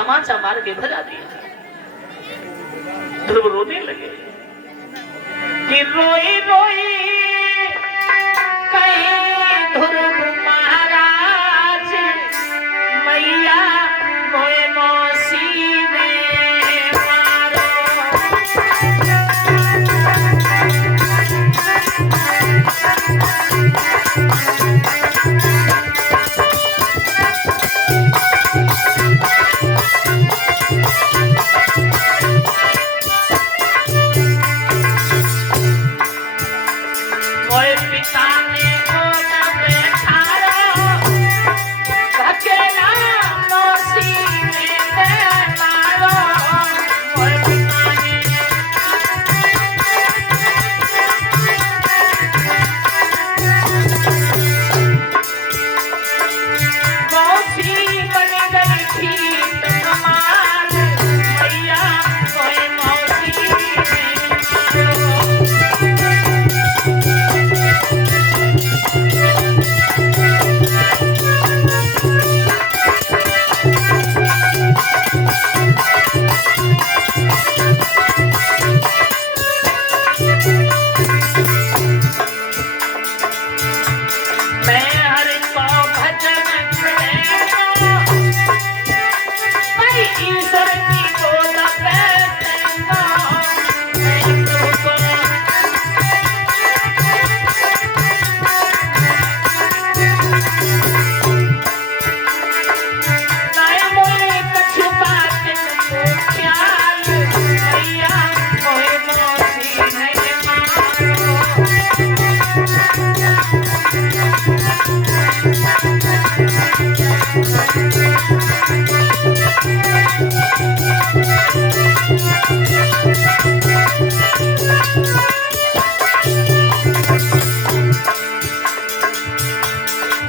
तमाचा मार के भजा दिया। ध्रुव रोने लगे कि रोई रोई कहीं ध्रुव महाराज मैया मोए मौसी में मारो। मोए पिता ने गोद बैठारो धकेला मौसी में मारो। मोए पिता ने मौसी बन गई थी कमाल मैया मोए मौसी में मारो। मैं हरि को भजन करेगा मैं ईश्वर की गोद बैठूंगा। मैं प्रभु को नाय मोए कछु बात को ख्याल मैया मोए मौसी नहीं मारो।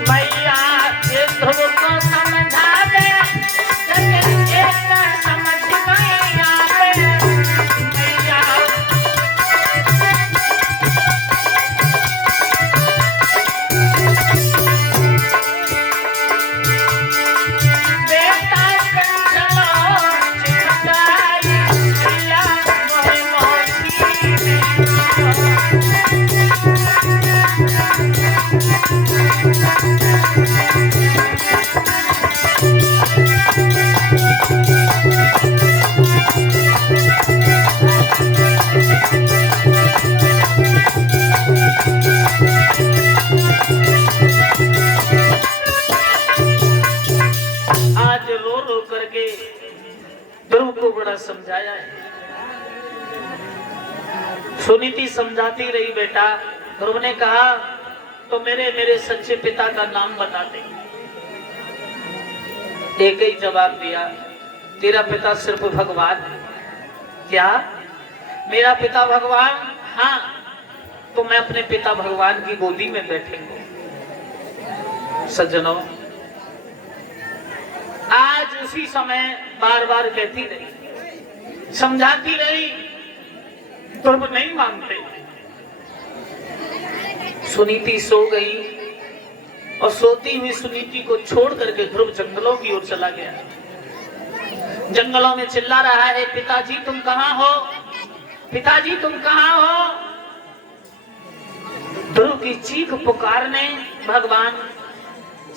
मैया ये ध्रुव को समझावे लेकिन एक समझ नहीं आवे। मैया बेटा कंचलो चिताई मैया मोए मौसी में आज रो रो करके ध्रुव को बड़ा समझाया है। सुनीति समझाती रही बेटा। ध्रुव ने कहा तो मेरे सच्चे पिता का नाम बता दे। एक ही जवाब दिया तेरा पिता सिर्फ भगवान है। क्या मेरा पिता भगवान? हाँ तो मैं अपने पिता भगवान की गोदी में बैठूंगा। सज्जनों आज उसी समय बार बार कहती रही समझाती रही ध्रुव नहीं मानते। सुनीति सो गई और सोती हुई सुनीति को छोड़ करके ध्रुव जंगलों की ओर चला गया। जंगलों में चिल्ला रहा है पिताजी तुम कहां हो, पिताजी तुम कहां हो। ध्रुव की चीख पुकार ने भगवान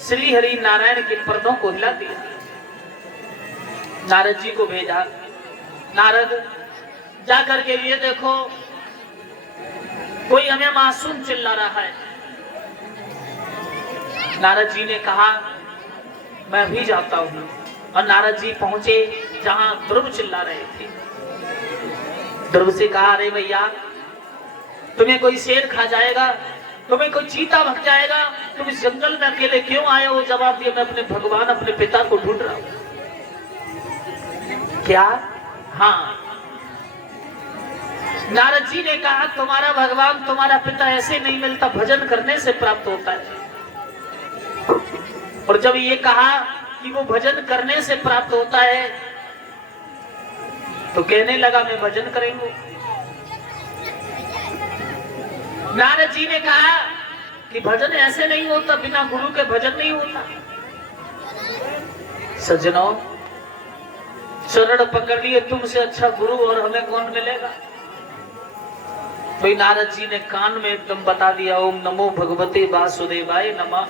श्री हरि नारायण के पर्दों को हिला दिया। नारद जी को भेजा। नारद जाकर के ये देखो कोई हमें मासूम चिल्ला रहा है। नारद जी ने कहा मैं भी जाता हूं। और नारद जी पहुंचे जहां ध्रुव चिल्ला रहे थे। ध्रुव से कहा अरे भैया तुम्हें कोई शेर खा जाएगा, तुम्हें कोई चीता भग जाएगा, तुम इस जंगल में अकेले क्यों आए हो? जवाब दिया मैं अपने भगवान अपने पिता को ढूंढ रहा हूं। क्या? हाँ। नारद जी ने कहा तुम्हारा भगवान तुम्हारा पिता ऐसे नहीं मिलता, भजन करने से प्राप्त होता है। और जब ये कहा कि वो भजन करने से प्राप्त होता है तो कहने लगा मैं भजन करेंगे। नारद जी ने कहा कि भजन ऐसे नहीं होता, बिना गुरु के भजन नहीं होता। सज्जनों चरण पकड़ लिए, तुमसे अच्छा गुरु और हमें कौन मिलेगा। तो नारद जी ने कान में एकदम बता दिया, ओम नमो भगवते वासुदेवाय नमः,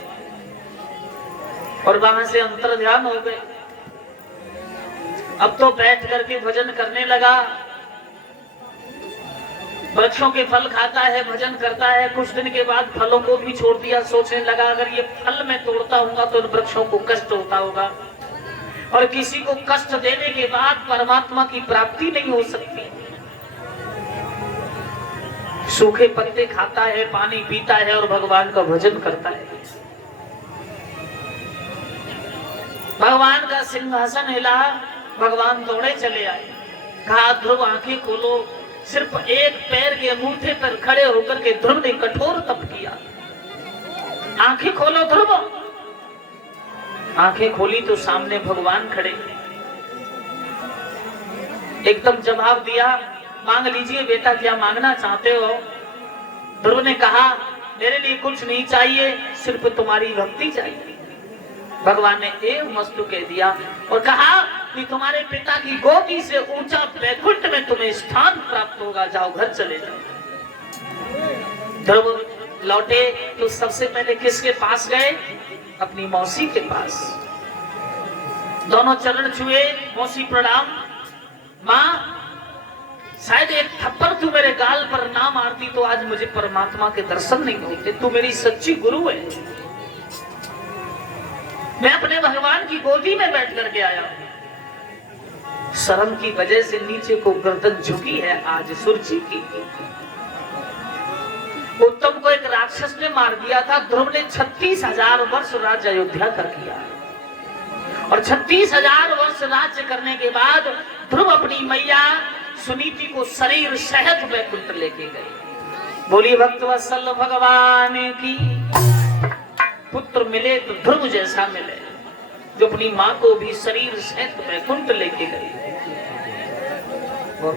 और वहां से अंतर ध्यान हो गए। अब तो बैठ करके भजन करने लगा। वृक्षों के फल खाता है, भजन करता है। कुछ दिन के बाद फलों को भी छोड़ दिया। सोचने लगा अगर ये फल मैं तोड़ता हूँ तो इन वृक्षों को कष्ट होता होगा, और किसी को कष्ट देने के बाद परमात्मा की प्राप्ति नहीं हो सकती। सूखे पत्ते खाता है, पानी पीता है और भगवान का भजन करता है। भगवान का सिंहासन हिला, भगवान दौड़े चले आए। कहा ध्रुव आंखें खोलो। सिर्फ एक पैर के अंगूठे पर खड़े होकर के ध्रुव ने कठोर तप किया। आंखें खोलो ध्रुव। आंखें खोली तो सामने भगवान खड़े। एकदम जवाब दिया, मांग लीजिए बेटा, क्या मांगना चाहते हो। ध्रुव ने कहा मेरे लिए कुछ नहीं चाहिए, सिर्फ तुम्हारी भक्ति चाहिए। भगवान ने एव मस्तु कह दिया और कहा कि तुम्हारे पिता की गोदी से ऊंचा वैकुंठ में तुम्हें स्थान प्राप्त होगा, जाओ घर चले जाओ। ध्रुव लौटे तो सबसे पहले किसके पास गए, अपनी मौसी के पास। दोनों चरण छुए, मौसी प्रणाम। माँ शायद एक थप्पड़ तू मेरे गाल पर ना मारती तो आज मुझे परमात्मा के दर्शन नहीं होते। तू मेरी सच्ची गुरु है। मैं अपने भगवान की गोदी में बैठ करके आया हूं। शर्म की वजह से नीचे को गर्दन झुकी है आज सुरजी की। उत्तम को एक राक्षस ने मार दिया था। ध्रुव ने 36,000 वर्ष राज्य अयोध्या का किया, और 36,000 वर्ष राज्य करने के बाद ध्रुव अपनी मैया सुनीति को शरीर सहित वैकुंठ लेके गए। बोलिए भक्तवत्सल भगवान की। पुत्र मिले तो ध्रुव जैसा मिले, जो अपनी माँ को भी शरीर सहित वैकुंठ लेके गए। और